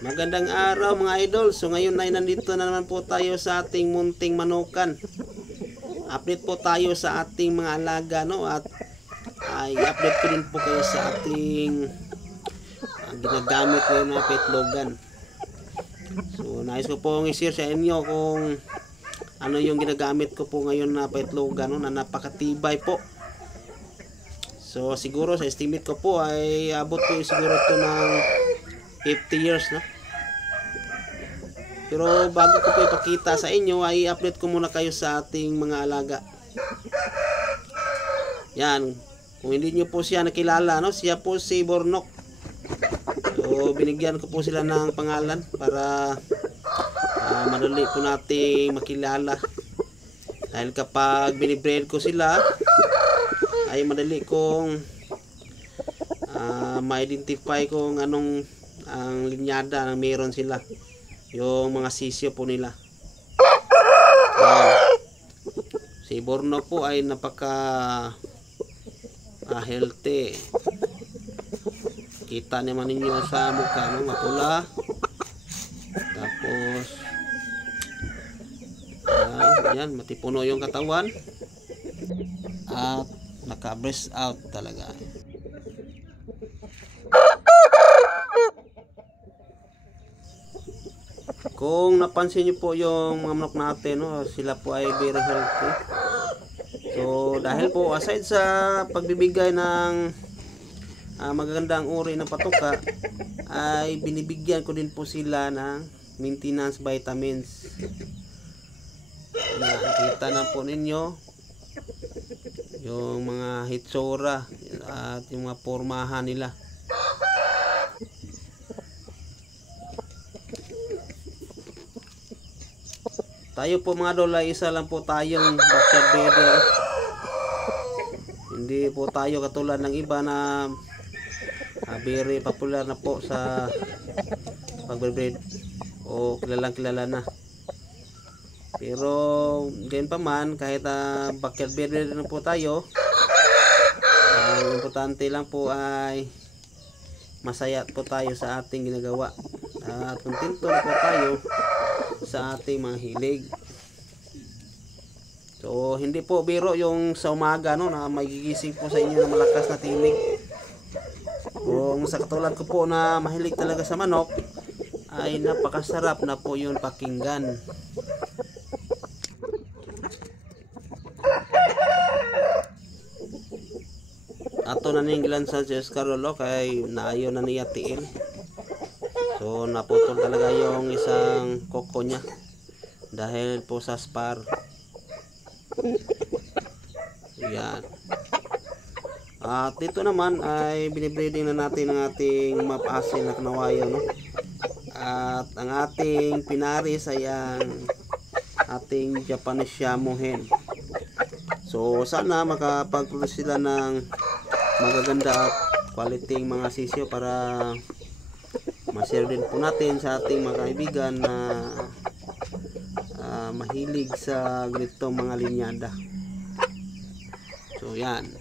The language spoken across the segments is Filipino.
Magandang araw mga idol. So ngayon ay nandito na naman po tayo sa ating munting manukan. Update po tayo sa ating mga alaga, no? At ay update ko din po kayo sa ating ginagamit ngayon na petlogan. So nais ko pong i-share sa inyo kung ano yung ginagamit ko po ngayon na petlogan, no? Na napakatibay po. So siguro sa estimate ko po ay abot po siguro ito ng 50 years na. Pero bago ko po ipakita sa inyo ay update ko muna kayo sa ating mga alaga. Yan, kung hindi nyo po siya nakilala, no? Siya po si Bornok. So binigyan ko po sila ng pangalan para madali po nating makilala. Dahil kapag binibreed ko sila ay madali kong ma-identify kung anong ang linyada na meron sila, yung mga sisyo po nila. Si Bornok po ay napaka healthy. Kita naman ninyo sa mukha, no? Mapula. Tapos yan, matipuno yung katawan at naka-breast out talaga. Kung napansin nyo po yung mga manok natin, no, sila po ay very healthy. So dahil po aside sa pagbibigay ng magagandang uri ng patuka, ay binibigyan ko din po sila ng maintenance vitamins. Nakikita na po ninyo yung mga hitsura at yung mga pormahan nila. Tayo po mga idol ay isa lang po tayong backyard breeder. Hindi po tayo katulad ng iba na very popular na po sa pag-breed o kilalang kilala na. Pero ganyan pa man, kahit backyard breeder na po tayo, ang importante lang po ay masaya po tayo sa ating ginagawa at kontento na po tayo sa ating mga hilig. So hindi po biro yung sa umaga, no, na magigising po sa inyo na malakas na tinig. Kung sa katulad ko po na mahilig talaga sa manok, ay napakasarap na po yun pakinggan. Ato na ning gilansan si Escarolo kay naayo na niya tiil. So naputol talaga yung isang koko niya dahil po sa spar. Yan. At dito naman ay binibreeding na natin ang ating mapasin na kanawayo, no? At ang ating pinaris ay ang ating Japanese Shamu hen. So sana makapag-produce sila ng magaganda at quality mga sisyo para ma-share din po natin sa ating mga kaibigan na mahilig sa ganitong mga linyada. So yan,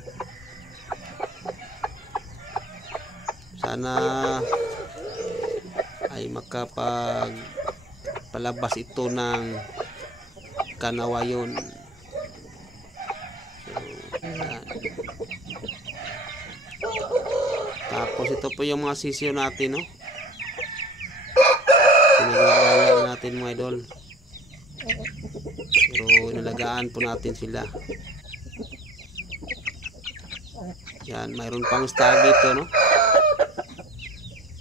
sana ay makapagpalabas ito ng kanawayon. So yan. Tapos ito po yung mga sisyo natin, no? Pinag-aalaga natin mga idol. Pero inalagaan po natin sila. Yan, mayroon pang stag dito, no?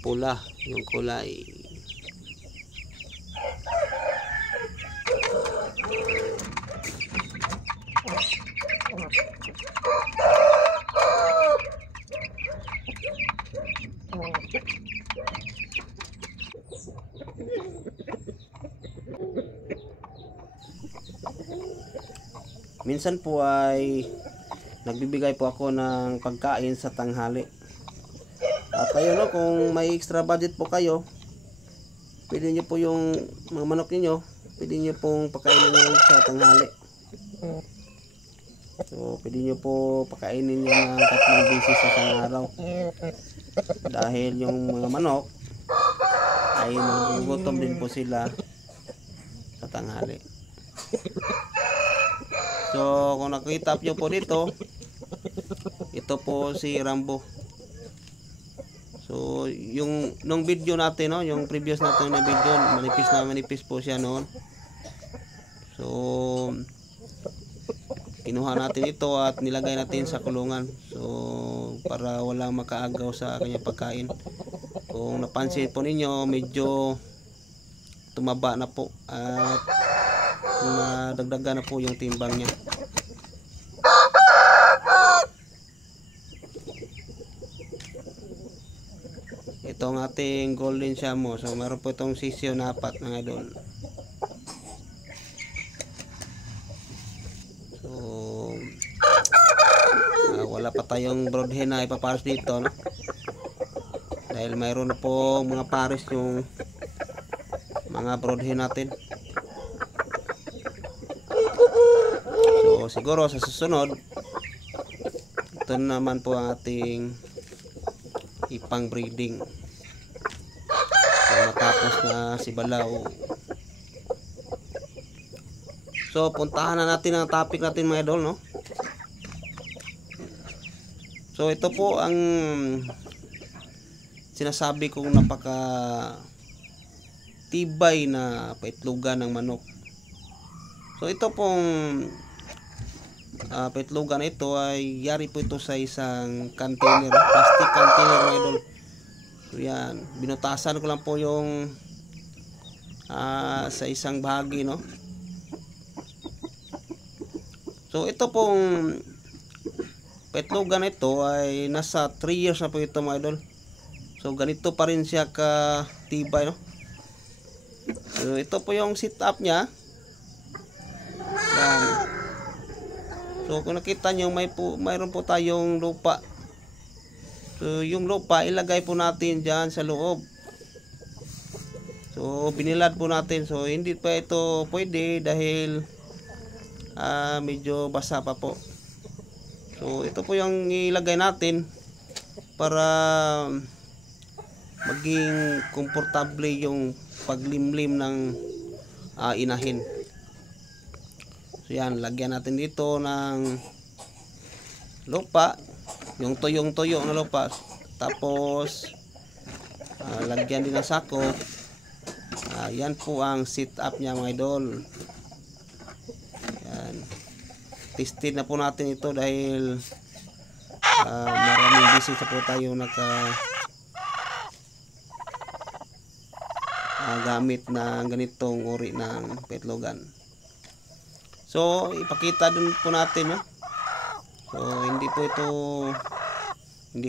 Pula yung kulay. Minsan po ay nagbibigay po ako ng pagkain sa tanghali. At kayo, no, kung may extra budget po kayo, pwede nyo po yung mga manok niyo, pwede nyo pong pakainin nyo sa tanghali. So pwede nyo po pakainin nyo ng 3 beses sa isang araw. Dahil yung mga manok ay magugutom din po sila sa tanghali. So kung nakita nyo po dito, ito po si Rambo. So yung nung video natin, no, yung previous natin na video, manipis po siya noon. So kinuha natin ito at nilagay natin sa kulungan. So para walang makaagaw sa kanyang pagkain. Kung napansin po ninyo, medyo tumaba na po at nadagdagan na po yung timbang niya. Ito ang ating golden shamo. So meron po itong sisyo na 4 mga idol. So wala pa tayong brood hen na ipapares dito, no? Dahil mayroon na po mga pares yung mga brood hen natin. So siguro sa susunod, ito naman po ang ating ipang breeding. So matapos na si Balaw. So puntahan na natin ang topic natin mga idol, no? So ito po ang sinasabi kong napaka tibay na paitlugan ng manok. So ito pong paitlugan na ito ay yari po ito sa isang container, plastic container mga idol. So yan, binutasan ko lang po yung sa isang bahagi, no? So ito pong paitlugan na ito ay nasa 3 years na po ito mga idol. So ganito pa rin siya ka tibay, no? So ito po yung setup niya. Yan. So kung nakita nyo, mayroon po tayong lupa. So yung lupa ilagay po natin dyan sa loob. So binilad po natin. So hindi pa ito pwede dahil medyo basa pa po. So ito po yung ilagay natin para maging komportable yung paglimlim ng inahin. So yan, lagyan natin dito ng lupa, yung tuyong-tuyo na lupa. Tapos lagyan din ng sako. Yan po ang setup niya mga idol. Yan. Tested na po natin ito dahil maraming busy sa po tayo gamit na ganitong uri ng petlogan. So ipakita din po natin, no? So hindi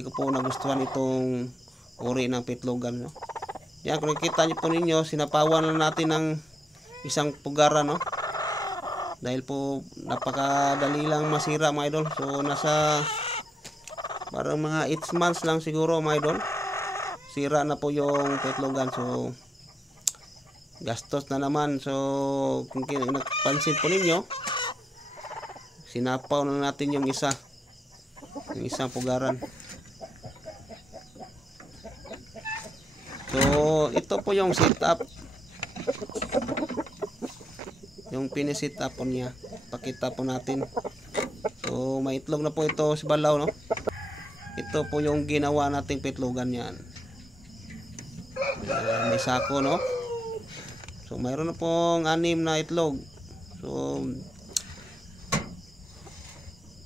ko po nagustuhan itong uri ng petlogan, no? Yan, kung nakikita niyo po ninyo, sinapawan na natin ng isang pugaran, no? Dahil po napakadali lang masira mga idol. So nasa parang mga 8 months lang siguro mga idol, sira na po yung petlogan. So gastos na naman. So kung napansin po ninyo, sinapaw na natin yung isang pugaran. So ito po yung setup, yung pinisit up po niya. Pakita po natin. So may itlog na po ito si Balaw, no? Ito po yung ginawa nating petlogan yan. May sako, no? So mayroon na pong 6 na itlog. So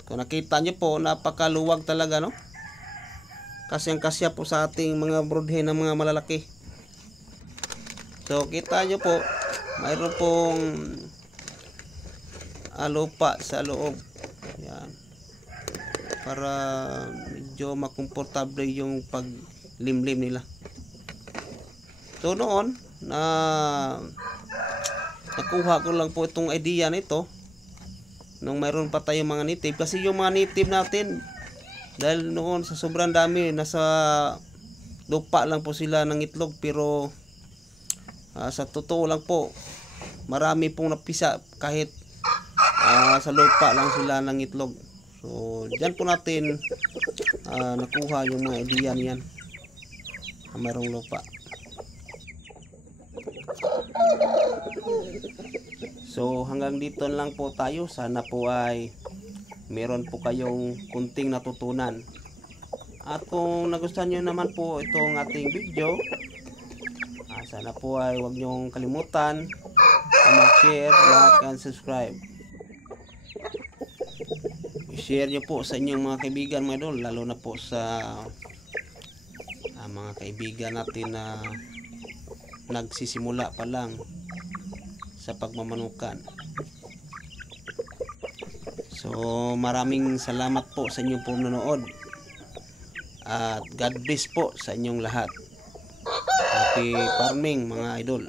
kung nakita nyo po, napakaluwag talaga, no? Kasyang-kasya po sa ating mga broodhen na mga malalaki. So kita nyo po, mayroon pong lupa sa loob. Yan. Para medyo makomportable yung paglimlim nila. So noon nakuha ko lang po itong idea nito nung mayroon pa tayong mga native, kasi yung mga native natin, dahil noon sa sobrang dami, nasa lupa lang po sila ng itlog. Pero sa totoo lang po, marami pong napisa kahit sa lupa lang sila ng itlog. So dyan po natin nakuha yung mga idea niyan na mayroong lupa. So hanggang dito lang po tayo. Sana po ay meron po kayong kunting natutunan. At kung nagustuhan nyo naman po itong ating video, sana po ay huwag nyong kalimutan mag-share, like, and subscribe. I-share nyo po sa inyong mga kaibigan mga idol, lalo na po sa mga kaibigan natin na nagsisimula pa lang sa pagmamanukan. So maraming salamat po sa inyong panonood at God bless po sa inyong lahat. Happy farming mga idol.